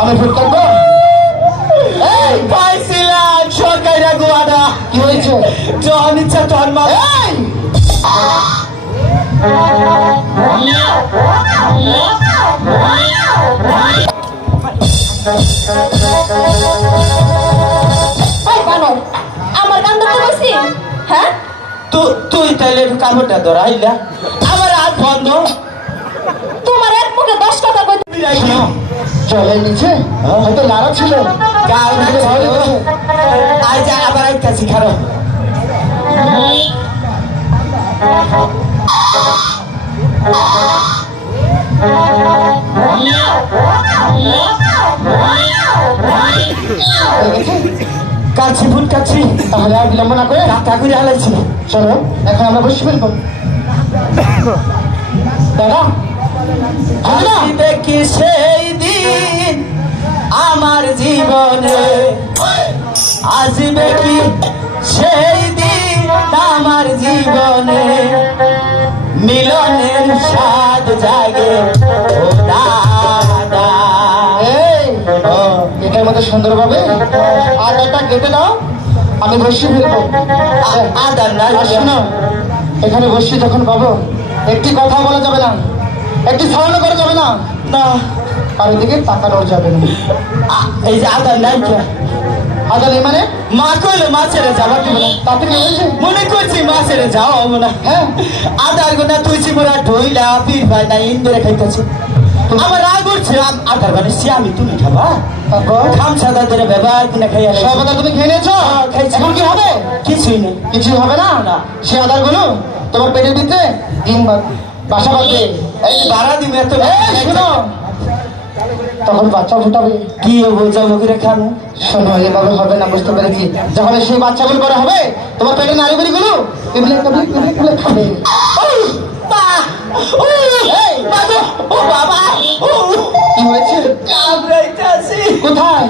আমি ভুল করবো? এই পাইছিলাম সরকারি গোয়াটা। কি হয়েছে? জন ইচ্ছা জন মার। আমার গান ধরতে বসি? হ্যাঁ, তুই তাহলে কাপড়টা ধরাইলা, আমার হাত বন্ধ। তোমার এক মুখে 10 কথা কই। জলের নিচে হয়তো নাড়া ছিল। আজ আবার আইতাছি খারো। কাছি ফুট কাছি, তাহলে আর বিলম্ব না করে টাকা করে হালাইছি। চলো এখন আমরা বসে ফেলবো। দাদা আসিবে কি সেই দিন আমার জীবনে, আসিবে কি সেই দিন আমার জীবনে, মিলনের স্বাদ জাগে ও দাদা। এই এটার মধ্যে সুন্দরভাবে আর একটা কেটে দাও, আমি বসে ফেলবো। আদার না আর শোনো, এখানে বসে যখন পাবো একটি কথা বলা যাবে না, একটি সাউন্ড করা যাবে না, না, আর ওইদিকে তাকানো যাবে না। এই যে আদার নাই আজাল এই মানে মা কইলো মা ছেড়ে যাবা কি বলে, তাতে কি হয়েছে? মনে করছি মা ছেড়ে যাও না। হ্যাঁ আদার গোনা তুই চিমরা ঢইলা পীর ভাই না ইন্দুরে খাইতেছে। আমার রাগ উঠছে, আদার বানিয়েছি আমি, তুমি খাবা? তারপর খামসা দাদের ব্যবহার কিনা খাইয়া সব আদার তুমি খেয়ে নিয়েছো? খাইছি। এখন কি হবে? কিছুই নেই। কিছুই হবে না। না। সে আদার গুলো তোমার পেটের ভিতরে ডিম বাসা বাঁধবে। এই বাড়া দিবে এত। এই শোনো, তখন বাচ্চা ফুটাবে। কি বোঝাবো করে খানো? শোনো, এভাবে হবে না, বুঝতে পেরেছি। যখন সেই বাচ্চাগুলো বড় হবে তোমার পেটের নারীগুলি গুলো এগুলো খাবে। এই বাবা, ও বাবা, কি হয়েছে? কামড়াইতাছি। কোথায়?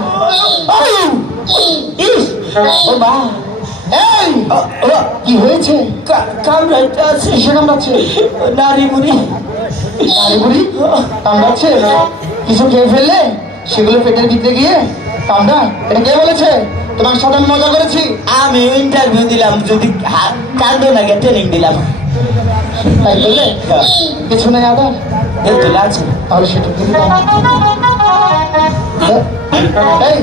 ইস, ও বা, এই কি হয়েছে? কামড়াইতাছি। কিসে কামড়াচ্ছে? নারী মুড়ি। নারী বুড়ি কামড়াচ্ছে? কিছু খেয়ে ফেললে সেগুলো পেটের ভিতরে গিয়ে কামড়ায়? এটা কে বলেছে? তোমার সাথে আমি মজা করেছি। আমি ইন্টারভিউ দিলাম, যদি কান্দ না গে ট্রেনিং দিলাম। তাই বললে কিছু নেই আদার? একটু লাগছে। তাহলে সেটা কিন্তু এই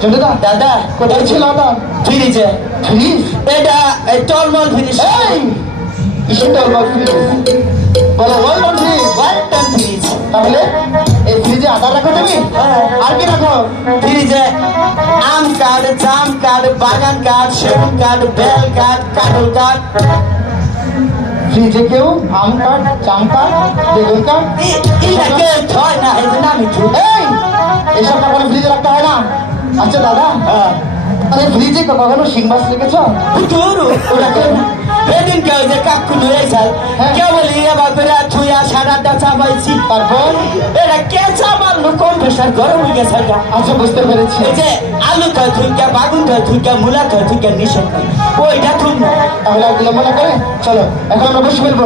জন্টুদা, দাদা কোথায় ছিল আদার? ফ্রিজে। ফ্রিজ? এটা টলমল ফ্রিজ। এই কিসের টলমল ফ্রিজ? বলো ওয়ালটন ফ্রিজ। ওয়ালটন ফ্রিজ। তাহলে এই ফ্রিজে আদার রাখো তুমি? আর কি রাখো? ফ্রিজে আম কাঠ, জাম কাঠ, বাগান কাঠ, সেগুন কাঠ, বেল কাঠ, কাঁঠাল কাঠ। ফ্রিজে কেউ আম কাঠ, জাম কাঠ, বেগুন কাঠ এটাকে থয় না, এই জন্য আমি থুই। এই এসব কখনো ফ্রিজে রাখতে হয় না। আচ্ছা দাদা, আরে ফ্রিজে কখনো শিং মাছ রেখেছ? পুতুরু ওটাকে এদিন কেউ যে কাকু নিয়ে যায় কেউ বলি এবার করে থুইয়া সারাটা চাপাইছি। তারপর এটা কে চাপালো, কম প্রেশার গরম হয়ে গেছে। আচ্ছা বুঝতে পেরেছি। এই যে আলু থয় থুইকা, বাগুন থয় থুইকা, মূলা থয় থুইকা নিষেধ ওইটা থুই না। তাহলে আর বিলম্ব না করে চলো এখন আমরা বসে ফেলবো।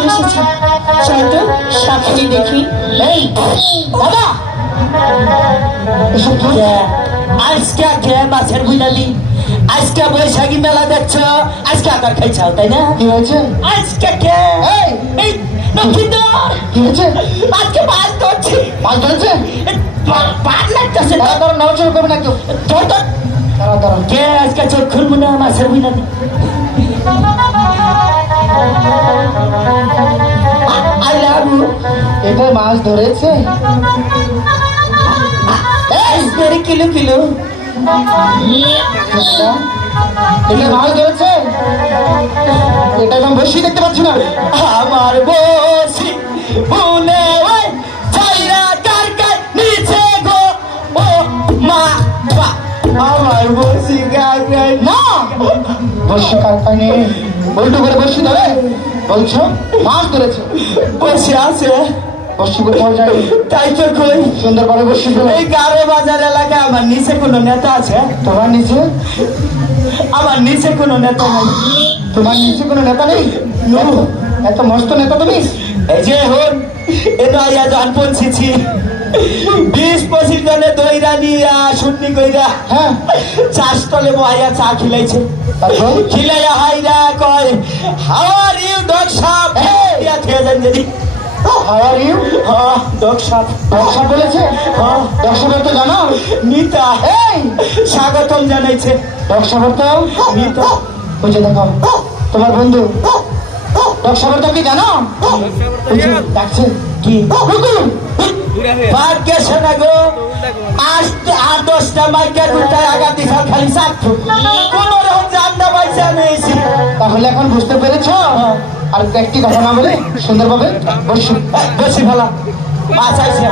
চলে এসেছি। চল তো সাক্ষী দেখি। এই দাদা এসব কি? আজকে কে মাছের বুঝালি আজকে বৈশাখী মেলা দেখছো আজকে আদার খাইছাও তাই না কি হয়েছে? আজকে কে এই এই নক্ষিন্দর কি হয়েছে? আজকে মাছ ধরছি মাছ ধরেছে? পার লাগতেছে দাঁড়া দাঁড়া, নড়াচড়া করবে না কেউ। তোর তো দাঁড়া দাঁড়া। কে আজকে চোখ খুলবো না মাছের বুঝালি আই লাভ ইউ এটা মাছ ধরেছে? ভেরি কিলো কিলো আচ্ছা, এটা মাছ ধরেছে? এটা একদম বেশি দেখতে পাচ্ছি না। আমার বসি বুনে ওই ছাইরা কার কার নিচে গো ও মা বা আমার বসি গাগাই না, বসি কারটা নেই, উল্টো করে বসি ধরে বলছো মাছ ধরেছে। বসে আছে বসি কোথাও যায়? তাই তো কই সুন্দরভাবে বসি ধরে। এই গারো বাজার এলাকায় আমার নিচে কোনো নেতা আছে তোমার নিচে? আমার নিচে কোনো নেতা নাই তোমার নিচে কোনো নেতা নেই? এত মস্ত নেতা তুমি? এই যে হন এটা আইয়া জান পৌঁছেছি 20-25 জনে দইরা নিয়া শুটনি কইরা হ্যাঁ, চাষ তলে বহাইয়া চা খিলাইছে তারপর? খিলাইয়া হাইরা কয় হাউ আর ইউ ডগ সাপ ইয়া খেয়ে যান যদি How are you? ডগ সাপ দর্শক বলেছে? দর্শকের তো জানো? নিতা এই স্বাগতম জানাইছে দর্শক তো নিতা বুঝে দেখো তোমার বন্ধু দর্শক তো কি জানো? ওই যে ডাকছে কি হুকুম। বাদ গেছে না গো আজ 8-10টা মাইকা দুটায় আঘাত দিছা খালি চাচ্ছু কোন রকম জানতে পাইছে আমি এসি তাহলে এখন বুঝতে পেরেছো? আর একটি কথা না বলে সুন্দরভাবে বসি। বেশি ভালো মাছ আইছে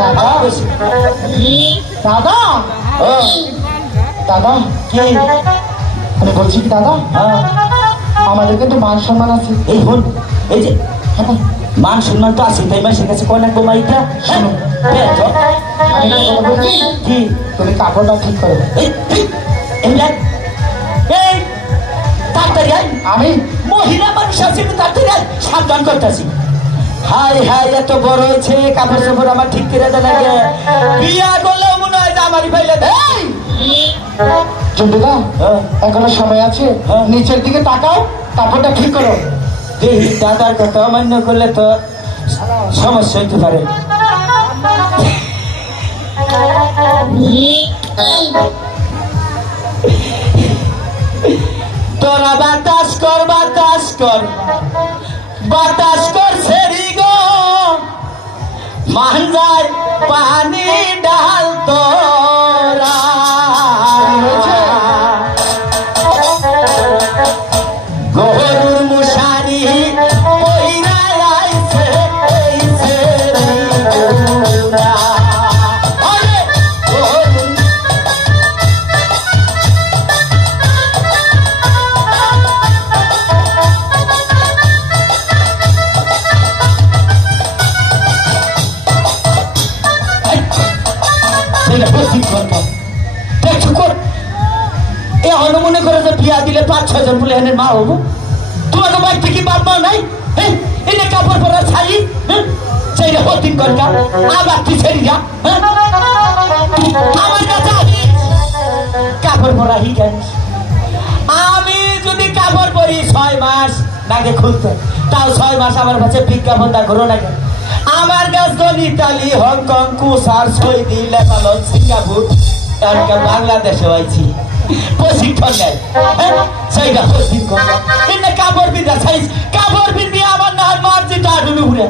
দাদা বেশি দাদা ও দাদা কি আমি বলছি কি দাদা, হ্যাঁ, আমাদেরকে তো মান সম্মান আছে। এই হন এই যে হ্যাঁ, মান সম্মান তো আছে তাই মাসের কাছে কয় নাকবো মাইকা শোনো। আমি একটা কথা বলছি, কি তুমি কাপড়টা ঠিক করো। এই এই তাড়াতাড়ি আয় আমি মহিলা মানুষ আছে একটু তাড়াতাড়ি আয় সাবধান করতেছি হাই হাই এত বড় হয়েছে কাপড় চোপড় আমার ঠিক করে দেয় লাগে বিয়া করলেও মনে হয় যে আমারই পাইলে দেয় জন্টুদা হ্যাঁ। এখনো সময় আছে, হ্যাঁ। নিচের দিকে তাকাও, কাপড়টা ঠিক করো। এই দাদার কথা অমান্য করলে তো সমস্যা হইতে পারে তোরা বাতাস কর বাতাস কর বাতাস কর সেরি গো মান যায় পানি ডাল তোরা গরুর মুশারি কইরা আইছে এই সেরি গোরা আরে গরুর মনে করে যে বিয়া দিলে 5-6 জন বলে এনে মা হবো তোমাকে বাড়িতে কি বাপ মা নাই হ্যাঁ এনে কাপড় পরা ছাই হ্যাঁ সেইটা হতিন করকা আবার তুই ছেড়ে যা হ্যাঁ আমার কাছে আসিস কাপড় পরা হি কেন আমি যদি কাপড় পরি 6 মাস নাকে খুলতে তাও 6 মাস আমার কাছে বিজ্ঞাপন দা ঘুরো নাকি আমার কাছে তো ইতালি হংকং কুসার সৌদি লেবানন সিঙ্গাপুর এমনকি বাংলাদেশে হয়েছি প্রশিক্ষণ নেয় সেইটা প্রশিক্ষণ করবো এনে কাপড় বিদ্যা সাইজ কাপড় বিদ্যা আমার না মার যেটা আডুলু ঘুরে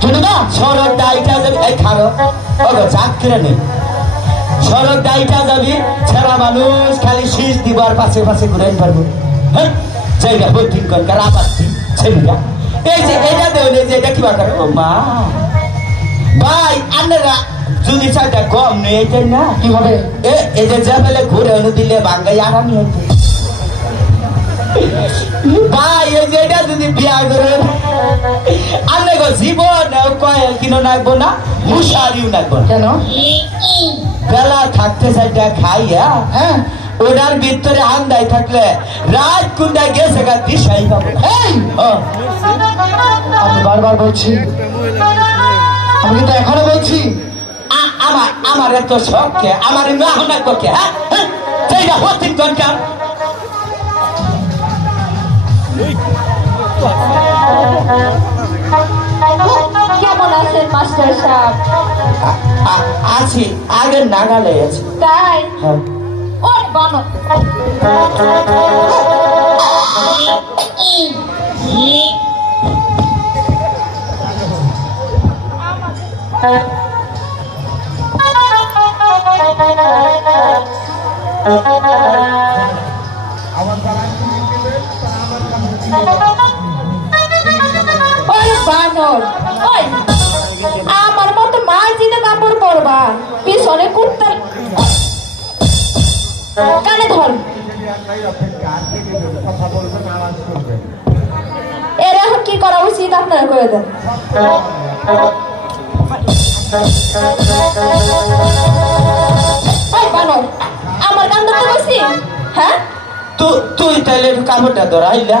জন্টুদা সড়ক ডাইটা যাবি এই খারো ওগো চাক কিনে নেই সড়ক ডাইটা যাবি ছেড়া মানুষ খালি শীষ দিবার পাশে পাশে ঘুরে পারবো হ্যাঁ সেইটা প্রশিক্ষণ কর আবার সেইটা এই যে এটা দেবেন এই যে এটা কিবা করে ও মা ভাই আপনারা যদি চাইটা কম নেই এটাই না কি হবে? এই যে জামেলে ঘুরে অনু দিলে বাঙ্গাই আরামি হইতে ভাই এই যে এটা যদি বিয়া করে আনে গো জীবন কয়েল কিনো নাকবো না মুশারিও নাকবো না কেন? বেলা থাকতে চাইটা খাইয়া হ্যাঁ, ওটার ভিতরে আন্দাই থাকলে রাত কুন্দায় গেছে গা দিশাই পাবো এই হ্যাঁ বারবার বলছি, আমি কিন্তু এখনো বলছি। আমার এত শখ কে, আমার মেহনা কে, হ্যাঁ সেইটা হতিন কোনকার। কেমন আছেন মাস্টার সাহেব? আছি, আগের নাগালে আছে। তাই? হ্যাঁ। ওই বানর। ওই বানর, ওই আমার মতো মাঝিতে কাপড় পরবা, পিছনে কুর্তা কানে ধর। এর এখন কি করা উচিত আপনারা করে দেন। ওই বানর, আমার কান ধরতে বলছি? হ্যাঁ, তুই তাহলে কাপড়টা ধরাইলা,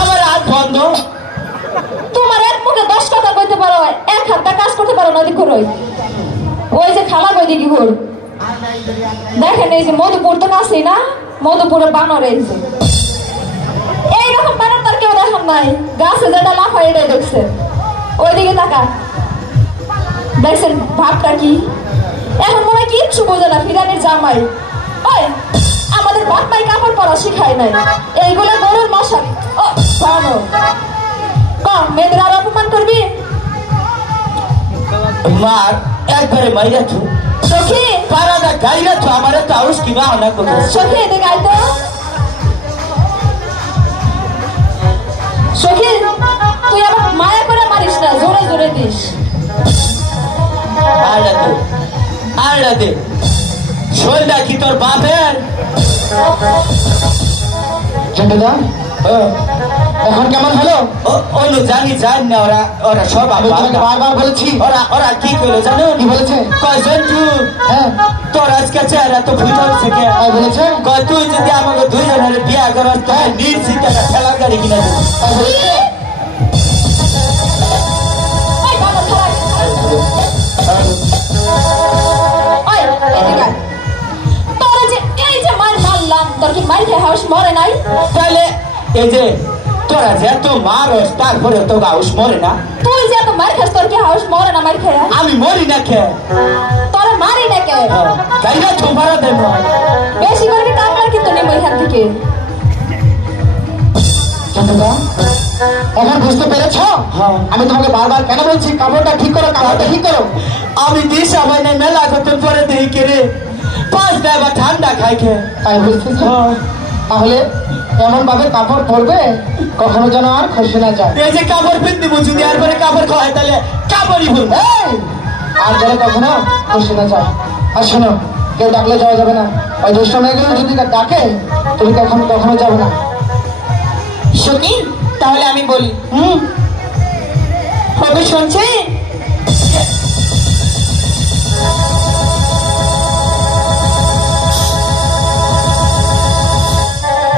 আমার হাত বন্ধ। তোমার এক মুখে 10 কথা কইতে পারো, এক হাতটা কাজ করতে পারো না, দেখো ওই যে খালা কই দেখি ঘুর। দেখেন এই যে মধুপুর তো কাছেই না, মধুপুরের বানর এই যে এইরকম বানর তার কেউ দেখান নাই। গাছে যেটা লাফায় এটাই দেখছে, ওইদিকে তাকা, দেখছেন ভাবটা কি? এখন মনে হয় কিচ্ছু বোঝে না ফিরানির জামাই। ওই আমাদের বাপ মাই কাপড় পরা শিখায় নাই, এইগুলো গরুর মশারি। ও বানর, কম মেয়েদের আর অপমান করবি? মার একবারে মাইরা থু, সখী, পারাটা গাইরা থু, আমার তো আউস কি বাহানা করতে। সখী এদিকে আয় তো। সখী, তুই আবার মায়া করে মারিস না, জোরে জোরে দিস। আড়া দে শৈলটা কি তোর বাপের? জেঠুদা, এখন কেমন হলো? ওই জানি না, ওরা সব আমি তোমাকে বারবার বলেছি। ওরা কি করলো জানো? কি বলেছে? কয়জন হ্যাঁ, তোর আজকে চেহারা তো ভুল হচ্ছে কে? তাই বলেছে? কয় তুই যদি আমাকে দুইজনের বিয়া করাস তাহলে নিশ্চিত একটা খেলা গাড়ি কিনে দেবো। তাই বলেছে? ওই বানর খারাপ। ওই এদিকে আয়। তোরা যে এই যে মার মারলাম, তোর কি মার খেয়ে হাউস মরে নাই? তাহলে এই যে তোরা যে এত মারস তারপরে তো গাউস মরে না। তুই যে এত মার খাস, তোর কি হাউস মরে না মার খেয়ে? আমি মরি না কে? তোর মারি না কে? গাইরা তো মারা দেব। বেশি করে কামড় কিন্তু নেব এখান থেকে। জেঠুদা, এখন বুঝতে পেরেছ? হ্যাঁ। আমি তোমাকে বারবার কেন বলছি কাপড়টা ঠিক করো, কাপড়টা ঠিক করো। আমি দিশা মানে মেলা করতে পরে দেই কে রে, 5 দেবা ঠান্ডা খাই খে। তাই বলছিস? তাহলে এমন ভাবে কাপড় পরবে কখনো যেন আর খসে না যায়। এই যে কাপড় পিন্দি বুঝি আর পরে কাপড় খাওয়াই তাহলে কাপড়ই ভুল। এই, আর যেন কখনো খসে না যায়। আর শোনো, কেউ ডাকলে যাওয়া যাবে না। ওই দুষ্ট মেয়েগুলো যদি ডাকে তুমি কখনো যাবে না। সখী, তাহলে আমি বলি। হবে শুনছে?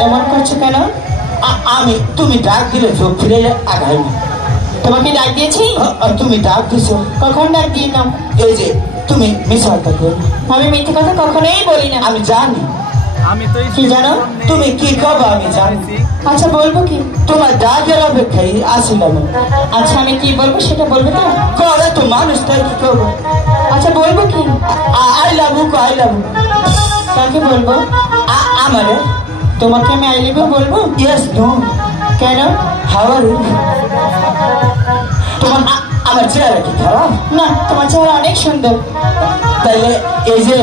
এমন করছো কেন? আমি তুমি ডাক দিলে চোখ ফিরে আগাই না। তোমাকে ডাক দিয়েছি? তুমি ডাক দিছো কখন ডাক দিলাম? এই যে তুমি মিশালটা করো। আমি মিথ্যে কথা কখনোই বলি না। আমি জানি কি জানো? তুমি কি করবো আমি জানি। আচ্ছা বলবো কি? তোমার ডাকের অপেক্ষায় আসিলাম। আচ্ছা আমি কি বলবো সেটা বলবে তো? করে তো মানুষটাই কি করবো? আচ্ছা বলবো কি? I love you. কাকে বলবো? আমারে। তোমাকে আমি আই লাভ ইউ বলবো? Yes no. কেন? How are you? তোমার আমার চেহারা কি খারাপ? না, তোমার চেহারা অনেক সুন্দর। তাইলে এই যে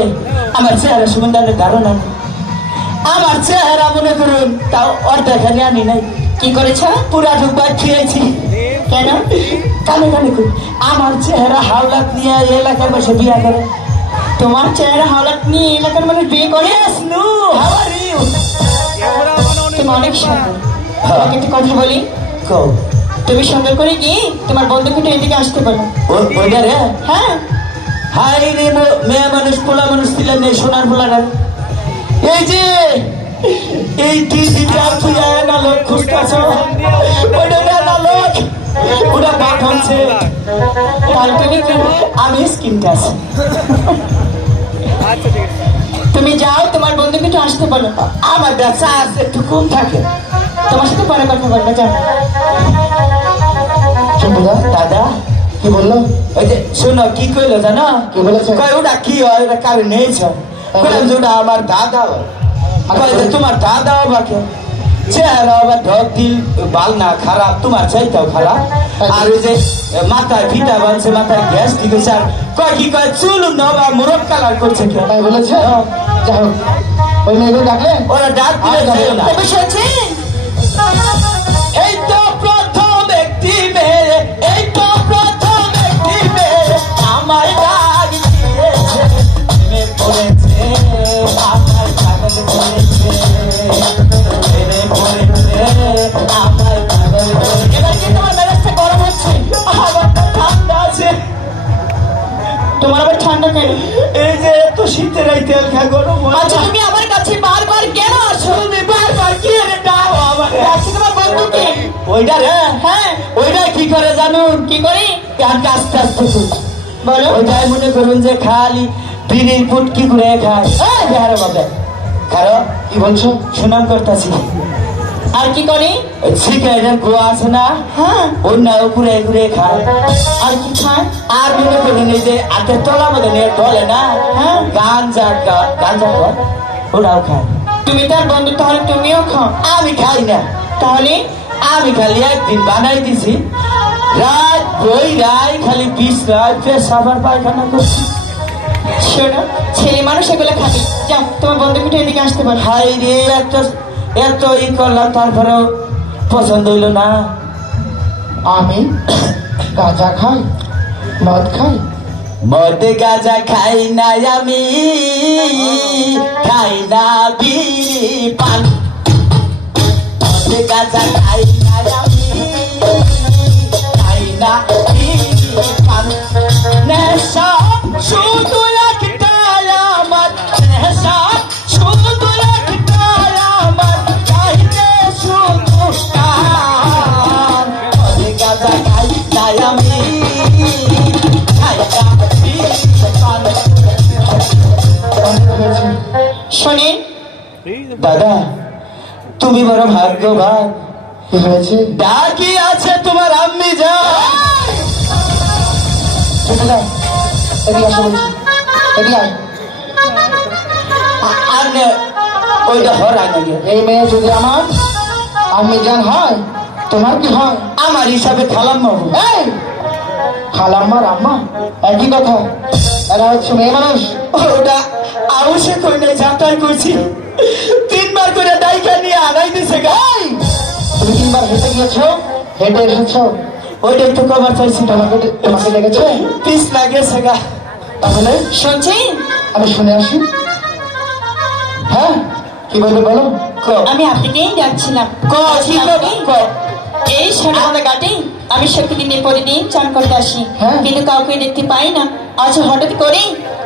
আমার চেহারা সুন্দরের ধারণা নেই। আমার চেহারা মনে করুন তাও অর্ধেক আনি নাই। কি করেছ? পুরা ঢুকবার খেয়েছি। কেন? কানে করি আমার চেহারা হাওলাত নিয়ে এলাকার বসে বিয়া করে। তোমার চেহারা হাওলাত নিয়ে এলাকার মানুষ বিয়ে করে? Yes, no, how are you? তুমি অনেক সুন্দর। তোমাকে একটা কথা বলি, কও। তুমি সুন্দর করে গিয়ে তোমার বন্ধুকে এদিকে আসতে বলো। ওইটা রে? হ্যাঁ। হাই রে মেয়ে মানুষ পোলা মানুষ ছিলেন এই সোনার পোলারা। এই যে এই টিভিটা তুই না লোক খুঁজতেছ, ওইটা না লোক, ওটা ধরছে তাহলে তুমি কি আমি স্কিনটা আছি তুমি যাও তোমার বন্ধুকে একটু আসতে বলো আমার ব্যবসা আছে একটু কম থাকে তোমার সাথে পরে কথা বলবো যাও চন্দ্রদা দাদা কি বললো? ওই যে শোনো কি কইলো জানো কি বলেছে? কয় ওটা কি হয় ওটা কারণ নেইছ কইলাম যে ওটা আমার দাদা হয় কয় যে তোমার দাদা বাকে চেহারা আবার ঢক দিল বাল না খারাপ তোমার চাইতেও খারাপ আর ওই যে মাথায় ফিতা বানছে মাথায় গ্যাস ঠিক আছে আর কয় কি কয় চুল নবা মুরব কালার করছে কেউ তাই বলেছে? যাই হোক, ওই মেয়েদের ডাকলে ওরা ডাক দিলে যাইও না তবে শুনছেন এই তো প্রথম একটি মেয়ে এই তো প্রথম একটি মেয়ে আমার ডাক দিয়েছে প্রেমে পড়েছে আমার পাগল করেছে প্রেমে পড়েছে আমার পাগল করেছে এবার কি তোমার মেজাজটা গরম হচ্ছে আমার তো ঠান্ডা আছে তোমার আবার ঠান্ডা কেন এই যে এত শীতের এই তেল খা গরম আচ্ছা তুমি আমার কাছে বারবার কেন আসো তুমি বারবার কি রে ডাও আমার আজকে তোমার বন্ধুকে ওইটা রে হ্যাঁ ওইটা কি করে জানুন কি করি আস্তে আস্তে আস্তে বলো ওইটাই মনে করুন যে খালি বিড়ির পুটকি ঘুরে খায় বিহারে বাবা কারণ কি বলছো? সুনাম করতেছি আর কি করি সিগারেটের গোয়া আছে না হ্যাঁ অন্যায় ঘুরে ঘুরে খায় আর কি খায় আর মনে করুন এই যে হাতের তলা মধ্যে নিয়ে ডলে না হ্যাঁ গাঞ্জা গাঞ্জা কর ওরাও খায় তুমি তার বন্ধু তাহলে তুমিও খাও আমি খাই না তাহলে আমি খালি একদিন বানাই দিছি রাত বই রায় খালি বিষ রায় পেশাবার পায়খানা করছি শোনো ছেলে মানুষ এগুলো খাবে যাও তোমার বন্ধুকে এদিকে আসতে পারো হাই রে এত ই করলাম তারপরেও পছন্দ হইল না আমি গাঁজা খাই, মদ খাই, মদ গাঁজা খাই না আমি খাই না বিড়ি পান মদ গাঁজা খাই না আমি খাই না বিড়ি পান নেশা শুধু একটাই আমার নেশা শুধু একটাই আমার চাইতে শুধু কান মদ গাঁজা খাই না আমি খাই না বিড়ি পান অনেক হয়েছে। শোনেন দাদা তুমি বড় ভাগ্যবান কি হয়েছে? ডাকি আছে তোমার আম্মি যা চন্দ্রদা এদিকে আসো বলছি, এদিকে আয়। আর নে, ওইটা হরাই নাকি এই মেয়ে যদি আমার আমি জান হয়, তোমার কি হয়? আমার হিসাবে খালাম বাবু এই খালাম্মার আম্মা একই কথা, এরা হচ্ছে মেয়ে মানুষ। ওটা আউসে কই নাই যাত্রায় কইছি 3 বার করে ডাইকা নিয়ে আনাই দিছে গাই তুমি 3 বার হেঁটে গিয়েছো, হেঁটে এসেছো, ওইটাই তো কবার চাইছি তোমাকে লেগেছে? পিস লাগেছে গা তাহলে শুনছেন আমি শুনে আসি। হ্যাঁ কি বলবে বলো? আমি আপনাকেই ডাকছিলাম কি করবি এই সন্ধ্যাবেলা ঘাটে আমি প্রতিদিন প্রতিদিন চান করতে আসি হ্যাঁ। কিন্তু কাউকে দেখতে পাই না আজ হঠাৎ করে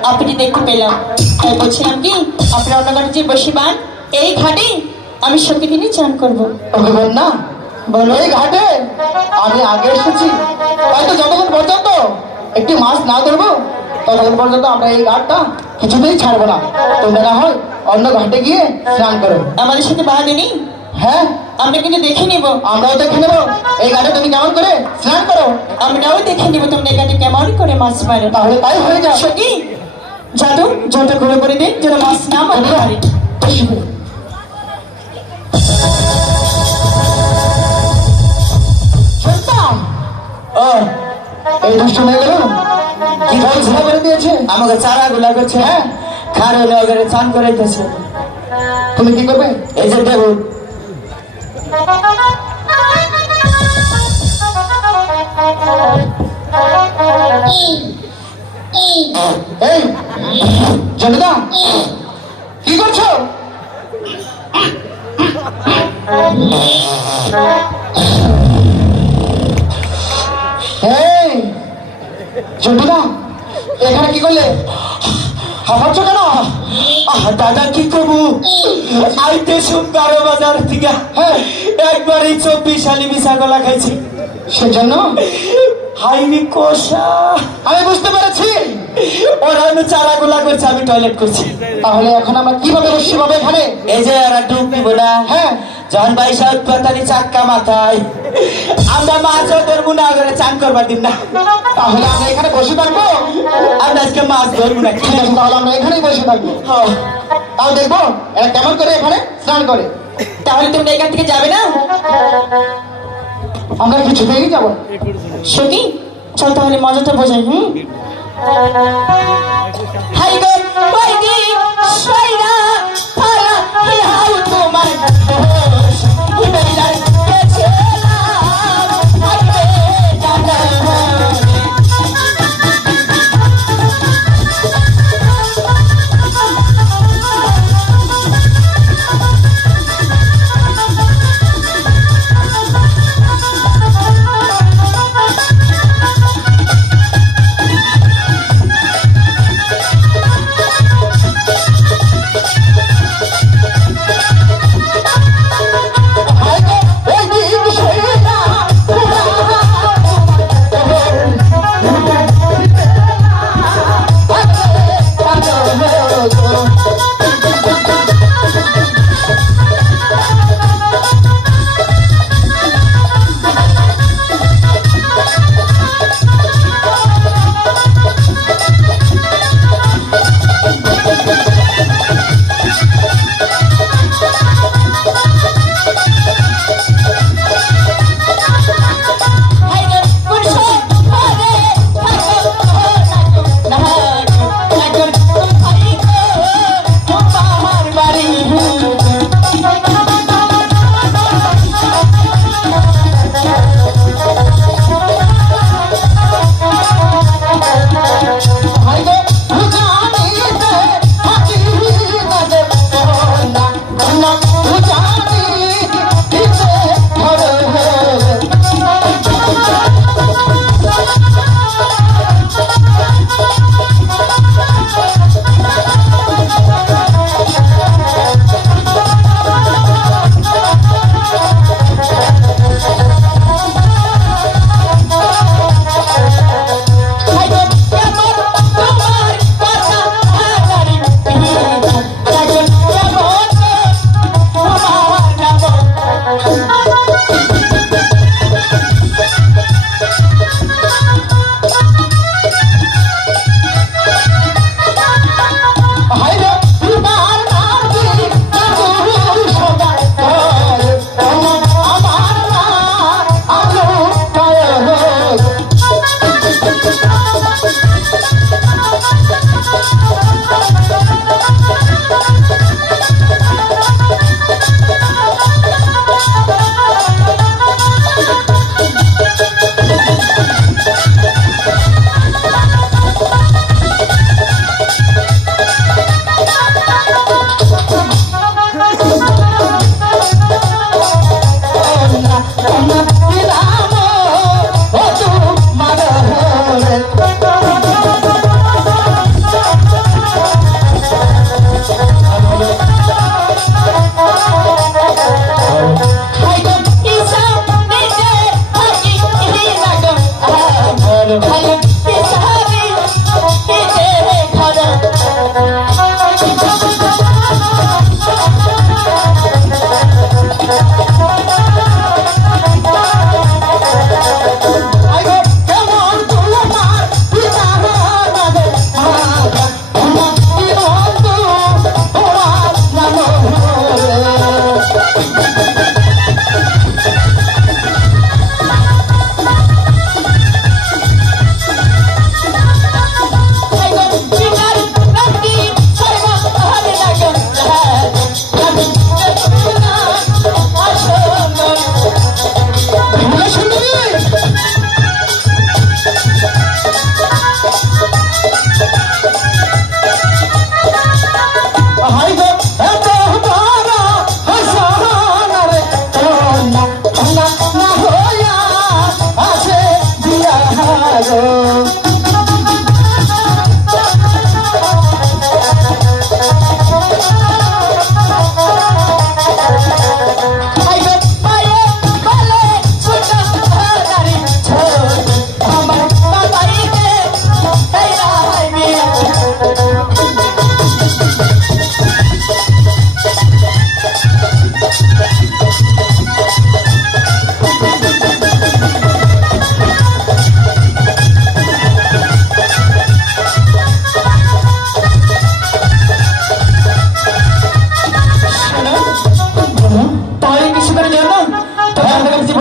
আপনি দেখতে পেলাম তাই বলছিলাম কি আপনি অন্য ঘাটে যে বসিবান এই ঘাটে আমি প্রতিদিনই চান করব ওকে বল না, বলো এই ঘাটে আমি আগে এসেছি, হয়তো যতক্ষণ পর্যন্ত একটি মাছ না ধরবো ততক্ষণ পর্যন্ত আমরা এই ঘাটটা কিছুতেই ছাড়বো না। তোমরা না হয় অন্য ঘাটে গিয়ে স্নান করো। আমাদের সাথে বাধা নেই হ্যাঁ আমরা কিন্তু দেখে নিব আমরাও দেখে নেবো এই ঘাটে তুমি কেমন করে স্নান করো, আমরাও দেখে নিব তোমরা এই ঘাটে কেমন করে মাছ মারো তাহলে তাই হয়ে যাও। সত্যি জাদু যত ঘুরে করে দিন যেন মাছ না মারতে পারে শুনতাম ও এই দুষ্ট মেয়ে গেল কি জল ঝোলা করে দিয়েছে। আমাকে চারা গুলা করছে হ্যাঁ খারে নগরে চান করাইতেছে তুমি কি করবে? এই যে দেখুন এই জনতা কি করছো? এই জন্টুদা এখানে কি করলে? হাফাচ্ছ কেন? দাদা কি করবো আইতে শুন 12 বাজার থেকে হ্যাঁ একবারই 24 সালি মিশা গলা খাইছি সেজন্য হাইনি কোষা আমি বুঝতে পেরেছি। ওরা আমি চালাগুলা করছে, আমি টয়লেট করছি। তাহলে এখন আমরা কিভাবে বসছি বাবা এখানে? এই যে ওরা ডুব দিব না, হ্যাঁ যখন ভাই সাহেব পাতালি চাক্কা মাথায় আমরা মাছ ধরবো না, করে চান করবার দিন না। তাহলে আমরা এখানে বসে থাকবো। আমরা আজকে মাছ ধরবো না। ঠিক আছে, তাহলে আমরা এখানেই বসে থাকবো। হ্যাঁ। তাও দেখবো এরা কেমন করে এখানে স্নান করে। তাহলে তুমি এখান থেকে যাবে না? আমরা কিছুতেই যাবো না। সত্যি? চল তাহলে মজাটা বোঝাই। হাই গো ওই দি সয়রা পারা হি হাউ তোমার দোষ ইবেলার গেছিলাম হাইবে জানা।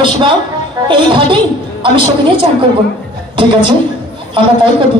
মাসিমা, এই ঘাটে আমি সঙ্গে নিয়ে চান করবো। ঠিক আছে, আমরা তাই করবো।